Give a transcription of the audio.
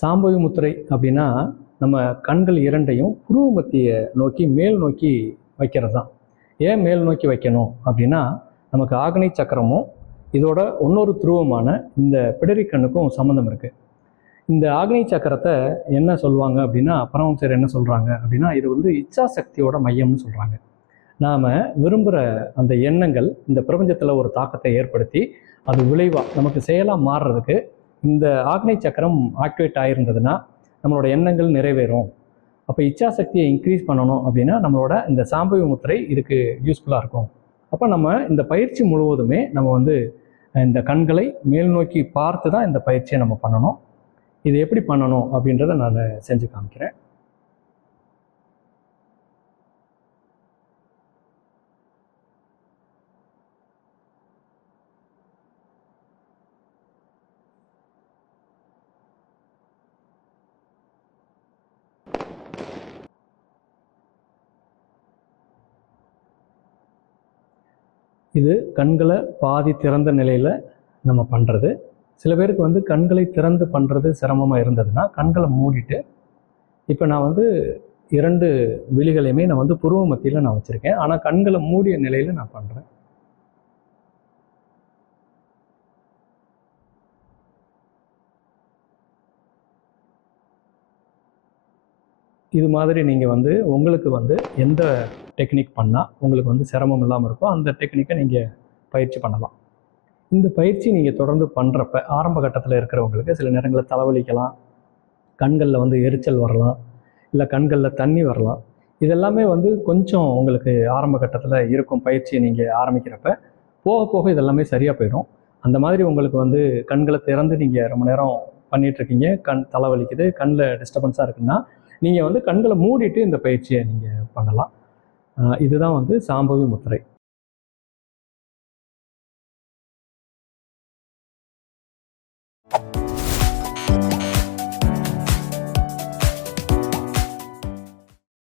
சாம்பவி முத்திரை அப்படின்னா நம்ம கண்கள் இரண்டையும் புருவ மத்தியை நோக்கி மேல் நோக்கி வைக்கிறது தான். ஏன் மேல் நோக்கி வைக்கணும் அப்படின்னா, நமக்கு ஆக்னை சக்கரமும் இதோட இன்னொரு துருவமான இந்த பிடரி கண்ணுக்கும் சம்மந்தம் இருக்குது. இந்த ஆக்னை சக்கரத்தை என்ன சொல்லுவாங்க அப்படின்னா, பரமஹம்சர் என்ன சொல்கிறாங்க அப்படின்னா, இது வந்து இச்சாசக்தியோட மையம்னு சொல்கிறாங்க. நாம் விரும்புகிற அந்த எண்ணங்கள் இந்த பிரபஞ்சத்தில் ஒரு தாக்கத்தை ஏற்படுத்தி அது விளைவாக நமக்கு செயலாக மாறுறதுக்கு இந்த ஆக்னை சக்கரம் ஆக்டிவேட் ஆகிருந்ததுன்னா நம்மளோட எண்ணங்கள் நிறைவேறும். அப்போ இச்சாசக்தியை இன்க்ரீஸ் பண்ணணும் அப்படின்னா நம்மளோட இந்த சாம்பவி முத்திரை இதுக்கு யூஸ்ஃபுல்லாக இருக்கும். அப்போ நம்ம இந்த பயிற்சி முழுவதுமே நம்ம வந்து இந்த கண்களை மேல் நோக்கி பார்த்து தான் இந்த பயிற்சியை நம்ம பண்ணணும். இது எப்படி பண்ணணும் அப்படின்றத நான் செஞ்சு காமிக்கிறேன். இது கண்களை பாதி திறந்த நிலையில் நம்ம பண்ணுறது. சில பேருக்கு வந்து கண்களை திறந்து பண்ணுறது சிரமமாக இருந்ததுன்னா கண்களை மூடிட்டு, இப்போ நான் வந்து 2 விழிகளையுமே நான் வந்து புருவ மத்தியில் நான் வச்சுருக்கேன். ஆனால் கண்களை மூடிய நிலையில் நான் பண்ணுறேன். இது மாதிரி நீங்கள் வந்து உங்களுக்கு வந்து எந்த டெக்னிக் பண்ணால் உங்களுக்கு வந்து சிரமம் இல்லாமல் இருக்கோ அந்த டெக்னிக்கை நீங்கள் பயிற்சி பண்ணலாம். இந்த பயிற்சி நீங்கள் தொடர்ந்து பண்ணுறப்ப ஆரம்ப கட்டத்தில் இருக்கிறவங்களுக்கு சில நேரங்களில் தலைவலிக்கலாம், கண்களில் வந்து எரிச்சல் வரலாம், இல்லை கண்களில் தண்ணி வரலாம். இதெல்லாமே வந்து கொஞ்சம் உங்களுக்கு ஆரம்ப கட்டத்தில் இருக்கும். பயிற்சியை நீங்கள் ஆரம்பிக்கிறப்ப போக போக இதெல்லாமே சரியாக போயிடும். அந்த மாதிரி உங்களுக்கு வந்து கண்களை திறந்து நீங்கள் ரொம்ப நேரம் பண்ணிகிட்ருக்கீங்க, தலை வலிக்குது, கண்ணில் டிஸ்டர்பன்ஸாக இருக்குன்னா நீங்கள் வந்து கண்களை மூடிட்டு இந்த பயிற்சியை நீங்கள் பண்ணலாம். இதுதான் வந்து சாம்பவி முத்திரை.